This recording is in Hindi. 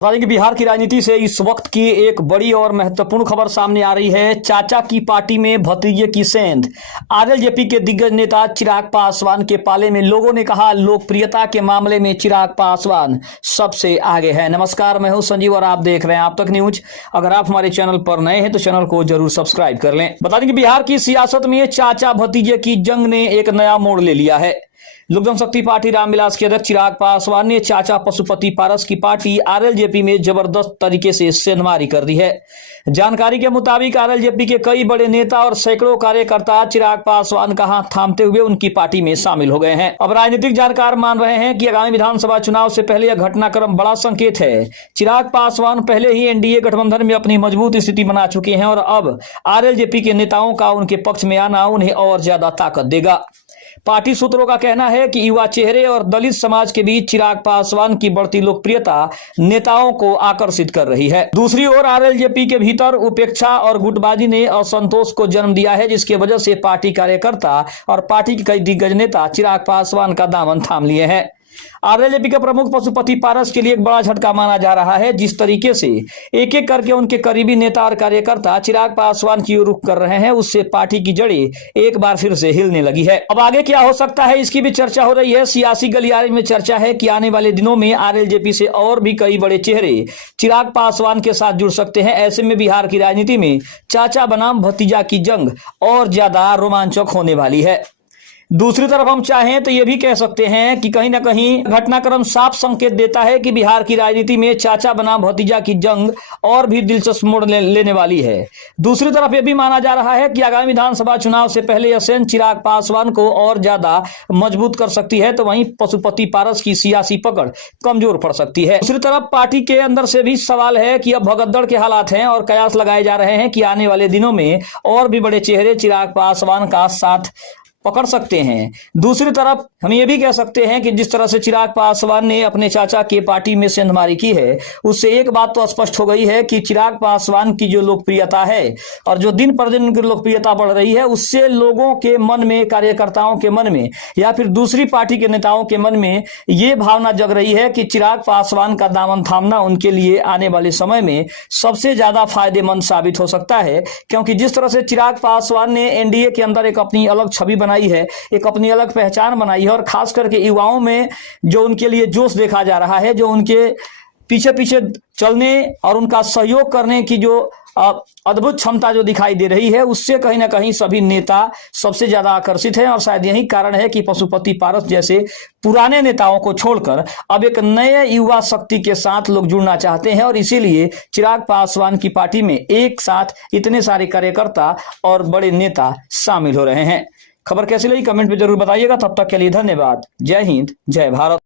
बता दें कि बिहार की राजनीति से इस वक्त की एक बड़ी और महत्वपूर्ण खबर सामने आ रही है। चाचा की पार्टी में भतीजे की सेंध। आरएलजेपी के दिग्गज नेता चिराग पासवान के पाले में लोगों ने कहा, लोकप्रियता के मामले में चिराग पासवान सबसे आगे है। नमस्कार, मैं हूं संजीव और आप देख रहे हैं आप तक न्यूज। अगर आप हमारे चैनल पर नए हैं तो चैनल को जरूर सब्सक्राइब कर लें। बता दें कि बिहार की सियासत में चाचा भतीजे की जंग ने एक नया मोड़ ले लिया है। लोक जनशक्ति पार्टी रामविलास के अध्यक्ष चिराग पासवान ने चाचा पशुपति पारस की पार्टी आरएलजेपी में जबरदस्त तरीके से सेंधमारी कर दी है। जानकारी के मुताबिक आरएलजेपी के कई बड़े नेता और सैकड़ों कार्यकर्ता चिराग पासवान का हाथ थामते हुए उनकी पार्टी में शामिल हो गए हैं। अब राजनीतिक जानकार मान रहे हैं कि आगामी विधानसभा चुनाव से पहले यह घटनाक्रम बड़ा संकेत है। चिराग पासवान पहले ही एनडीए गठबंधन में अपनी मजबूत स्थिति बना चुके हैं और अब आरएलजेपी के नेताओं का उनके पक्ष में आना उन्हें और ज्यादा ताकत देगा। पार्टी सूत्रों का कहना है कि युवा चेहरे और दलित समाज के बीच चिराग पासवान की बढ़ती लोकप्रियता नेताओं को आकर्षित कर रही है। दूसरी ओर आरएलजेपी के भीतर उपेक्षा और गुटबाजी ने असंतोष को जन्म दिया है, जिसकी वजह से पार्टी कार्यकर्ता और पार्टी के कई दिग्गज नेता चिराग पासवान का दामन थाम लिए हैं। आरएलजेपी के प्रमुख पशुपति पारस के लिए एक बड़ा झटका माना जा रहा है। जिस तरीके से एक एक करके उनके करीबी नेता और कार्यकर्ता चिराग पासवान की ओर रुख कर रहे हैं, उससे पार्टी की जड़ें एक बार फिर से हिलने लगी है। अब आगे क्या हो सकता है, इसकी भी चर्चा हो रही है। सियासी गलियारे में चर्चा है कि आने वाले दिनों में आरएलजेपी से और भी कई बड़े चेहरे चिराग पासवान के साथ जुड़ सकते हैं। ऐसे में बिहार की राजनीति में चाचा बनाम भतीजा की जंग और ज्यादा रोमांचक होने वाली है। दूसरी तरफ हम चाहें तो यह भी कह सकते हैं कि कहीं ना कहीं घटनाक्रम साफ संकेत देता है कि बिहार की राजनीति में चाचा बनाम भतीजा की जंग और भी दिलचस्प मोड़ लेने वाली है। दूसरी तरफ यह भी माना जा रहा है कि आगामी विधानसभा चुनाव से पहले यह सेंध चिराग पासवान को और ज्यादा मजबूत कर सकती है, तो वहीं पशुपति पारस की सियासी पकड़ कमजोर पड़ सकती है। दूसरी तरफ पार्टी के अंदर से भी सवाल है कि अब भगदड़ के हालात हैं और कयास लगाए जा रहे हैं कि आने वाले दिनों में और भी बड़े चेहरे चिराग पासवान का साथ पकड़ सकते हैं। दूसरी तरफ हम ये भी कह सकते हैं कि जिस तरह से चिराग पासवान ने अपने चाचा के पार्टी में सेंधमारी की है, उससे एक बात तो स्पष्ट हो गई है कि चिराग पासवान की जो लोकप्रियता है और जो दिन पर दिन उनकी लोकप्रियता बढ़ रही है, उससे लोगों के मन में, कार्यकर्ताओं के मन में या फिर दूसरी पार्टी के नेताओं के मन में ये भावना जग रही है कि चिराग पासवान का दामन थामना उनके लिए आने वाले समय में सबसे ज्यादा फायदेमंद साबित हो सकता है। क्योंकि जिस तरह से चिराग पासवान ने एनडीए के अंदर एक अपनी अलग छवि बनाई है, एक अपनी अलग पहचान बनाई है और खास करके युवाओं में जो उनके लिए जोश देखा जा रहा है, जो उनके पीछे पीछे चलने और उनका सहयोग करने की जो अद्भुत क्षमता जो दिखाई दे रही है, उससे कहीं ना कहीं सभी नेता सबसे ज्यादा आकर्षित हैं। और शायद यही कारण है कि पशुपति पारस जैसे पुराने नेताओं को छोड़कर अब एक नए युवा शक्ति के साथ लोग जुड़ना चाहते हैं और इसीलिए चिराग पासवान की पार्टी में एक साथ इतने सारे कार्यकर्ता और बड़े नेता शामिल हो रहे हैं। खबर कैसी लगी कमेंट में जरूर बताइएगा। तब तक के लिए धन्यवाद। जय हिंद, जय भारत।